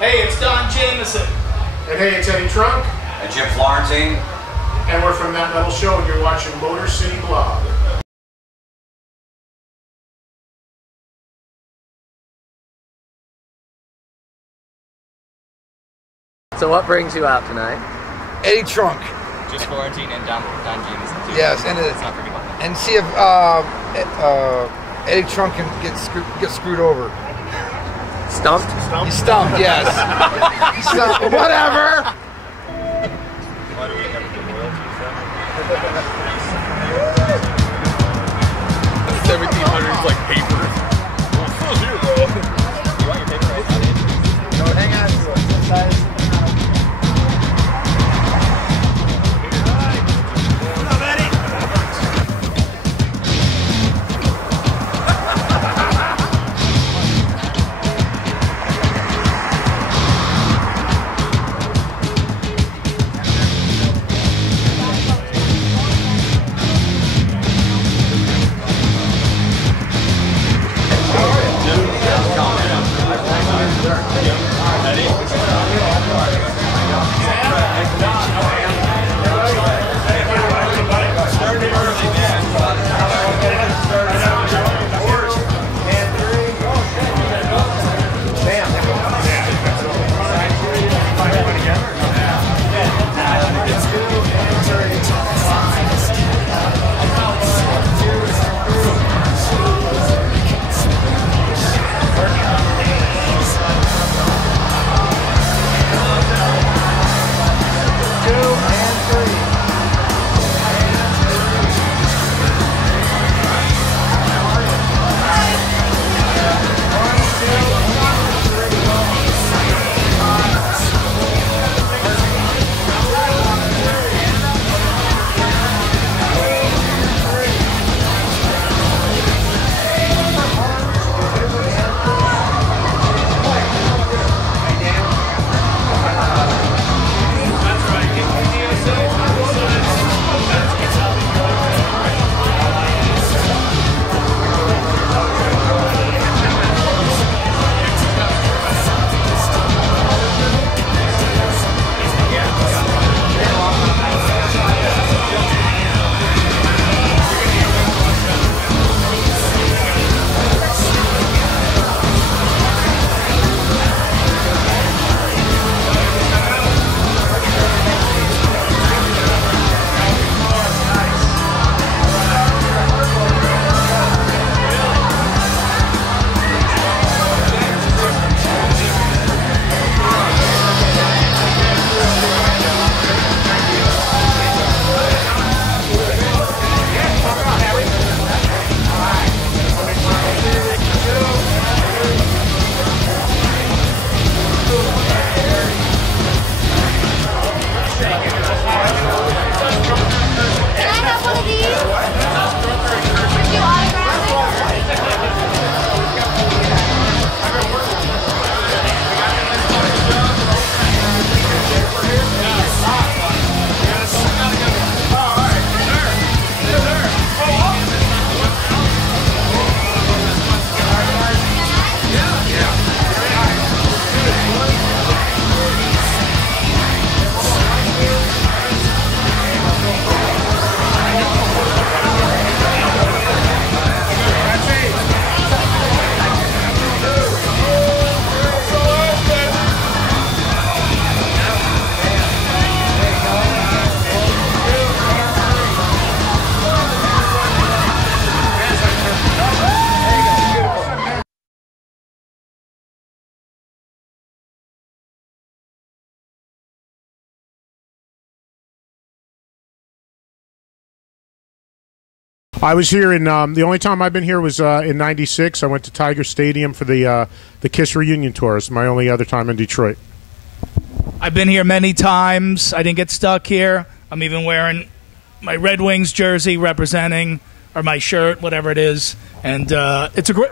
Hey, it's Don Jamieson. And hey, it's Eddie Trunk. And Jim Florentine. And we're from That Metal Show, and you're watching Motor City Blog. So what brings you out tonight? Eddie Trunk. Just Florentine and Don Jamieson too. Yes, and let's not forget about that. And see if Eddie Trunk can get screwed over. Stumped? He's stumped, yes. He's stumped. Whatever. Why do we have the royalties then? 1700s like papers. Oh, here, bro. You want your paper right now? No, hang on to it. Size. I was here in the only time I've been here was in '96. I went to Tiger Stadium for the Kiss reunion tour. It's my only other time in Detroit. I've been here many times. I didn't get stuck here. I'm even wearing my Red Wings jersey representing, or my shirt, whatever it is. And it's a great,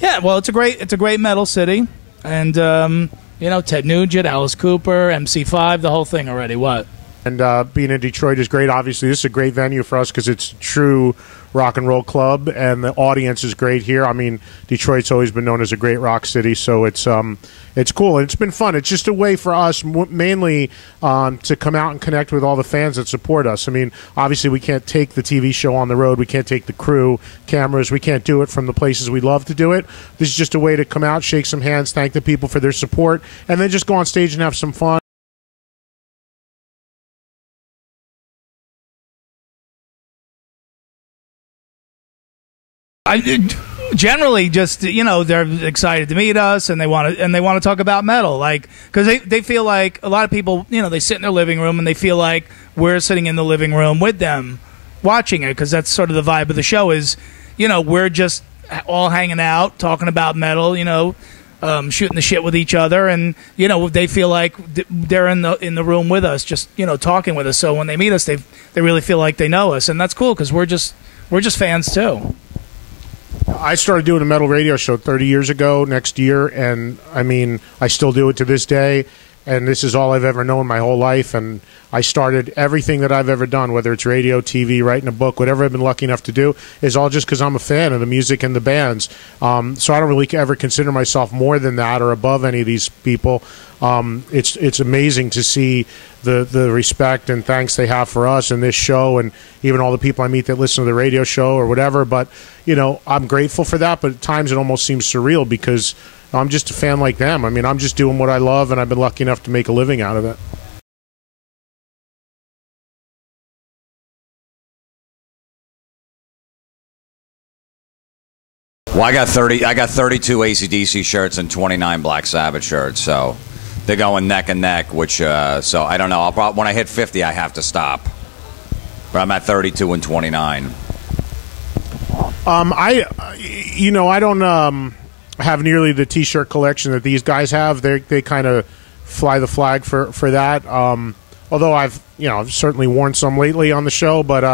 it's a great metal city. And you know, Ted Nugent, Alice Cooper, MC5, the whole thing already. What? And being in Detroit is great. Obviously, this is a great venue for us because it's a true rock and roll club, and the audience is great here. I mean, Detroit's always been known as a great rock city, so it's cool. And it's been fun. It's just a way for us mainly to come out and connect with all the fans that support us. I mean, obviously, we can't take the TV show on the road. We can't take the crew, cameras. We can't do it from the places we love to do it. This is just a way to come out, shake some hands, thank the people for their support, and then just go on stage and have some fun. Generally, just they're excited to meet us, and they want to talk about metal, like because they feel like a lot of people, they sit in their living room and they feel like we're sitting in the living room with them, watching it, because that's sort of the vibe of the show is, we're just all hanging out, talking about metal, shooting the shit with each other, and they feel like they're in the room with us, just talking with us. So when they meet us, they really feel like they know us, and that's cool because we're just fans too. I started doing a metal radio show 30 years ago next year, and I mean, I still do it to this day, and this is all I've ever known my whole life, and I started everything that I've ever done, whether it's radio, TV, writing a book, whatever I've been lucky enough to do, is all just because I'm a fan of the music and the bands. So I don't really ever consider myself more than that or above any of these people. It's amazing to see the respect and thanks they have for us and this show, and even all the people I meet that listen to the radio show or whatever. But I'm grateful for that, but at times it almost seems surreal because I'm just a fan like them. I mean, I'm just doing what I love, and I've been lucky enough to make a living out of it. Well, I got 32 AC/DC shirts and 29 Black Sabbath shirts, so they're going neck and neck. Which so I don't know. I'll probably, when I hit 50, I have to stop. But I'm at 32 and 29. I don't have nearly the T-shirt collection that these guys have. They kind of fly the flag for that. Although I've certainly worn some lately on the show, but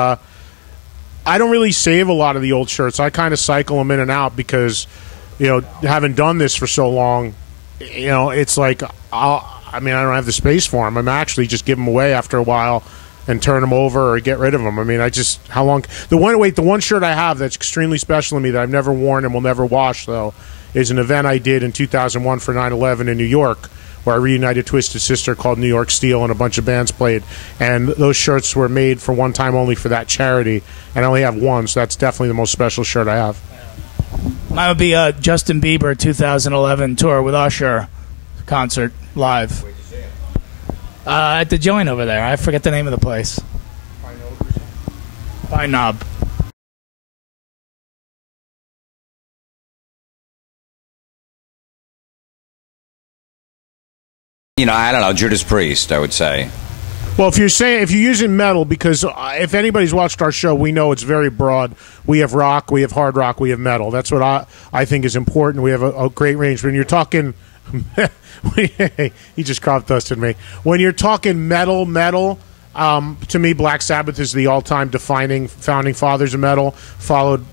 I don't really save a lot of the old shirts. I kind of cycle them in and out because having done this for so long, it's like I don't have the space for them. I'm actually just give them away after a while and turn them over or get rid of them. I mean, the one shirt I have that's extremely special to me that I've never worn and will never wash, though, is an event I did in 2001 for 9/11 in New York, where I reunited Twisted Sister called New York Steel, and a bunch of bands played. And those shirts were made for one time only for that charity, and I only have one, so that's definitely the most special shirt I have. Mine would be Justin Bieber 2011 tour with Usher concert live. At the joint over there. I forget the name of the place. Pine Knob. I don't know, Judas Priest, I would say. Well, if you're using metal, because if anybody's watched our show, we know it's very broad. We have rock, we have hard rock, we have metal. That's what I think is important. We have a great range. When you're talking, he just crop dusted me. When you're talking metal, to me, Black Sabbath is the all-time defining founding fathers of metal, followed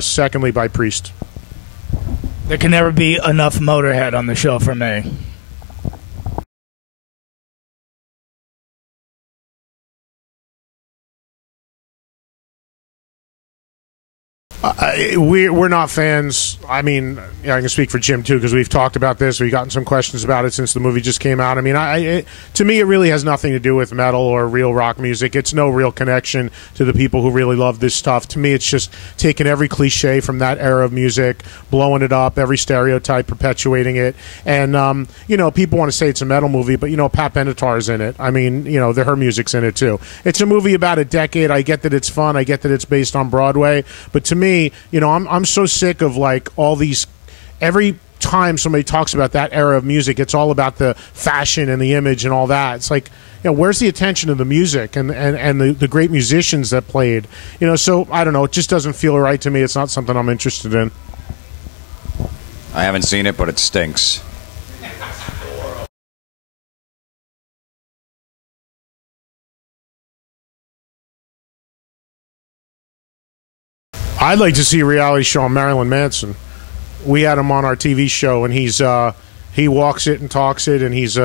secondly by Priest. There can never be enough Motorhead on the show for me. We're not fans. I mean, I can speak for Jim too because we've talked about this. We've gotten some questions about it since the movie just came out. I mean, to me, it really has nothing to do with metal or real rock music. It's no real connection to the people who really love this stuff. To me, it's just taking every cliche from that era of music, blowing it up, every stereotype, perpetuating it. And people want to say it's a metal movie, but Pat Benatar's in it. I mean, her music's in it too. It's a movie about a decade. I get that it's fun. I get that it's based on Broadway, but to me, I'm so sick of like all these. Every time somebody talks about that era of music, it's all about the fashion and the image and all that. It's like, where's the attention to the music and the great musicians that played? So I don't know. It just doesn't feel right to me. It's not something I'm interested in. I haven't seen it, but it stinks. I'd like to see a reality show on Marilyn Manson. We had him on our TV show, and he walks it and talks it, and he's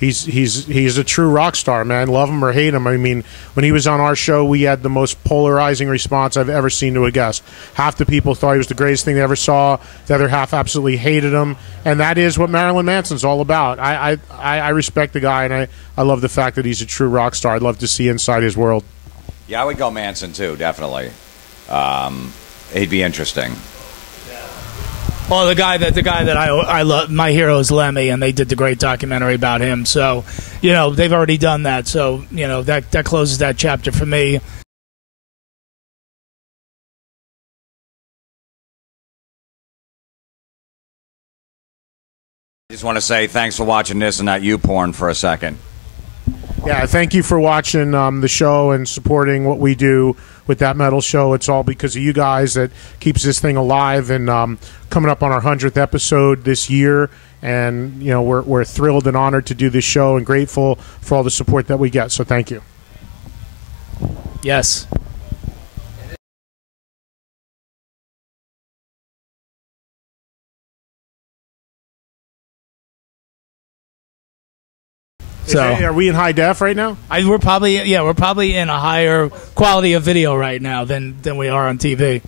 he's a true rock star, man. Love him or hate him. I mean, when he was on our show, we had the most polarizing response I've ever seen to a guest. Half the people thought he was the greatest thing they ever saw. The other half absolutely hated him, and that is what Marilyn Manson's all about. I respect the guy, and I love the fact that he's a true rock star. I'd love to see inside his world. Yeah, I would go Manson too, definitely. He'd be interesting. Well, the guy that I love, my hero is Lemmy, and they did the great documentary about him. So, they've already done that. So, that closes that chapter for me. I just want to say thanks for watching this and not you porn for a second. Yeah, thank you for watching the show and supporting what we do with That Metal Show. It's all because of you guys that keeps this thing alive, and coming up on our 100th episode this year. And, we're thrilled and honored to do this show and grateful for all the support that we get. So thank you. Yes. So, are we in high def right now? We're probably in a higher quality of video right now than we are on TV.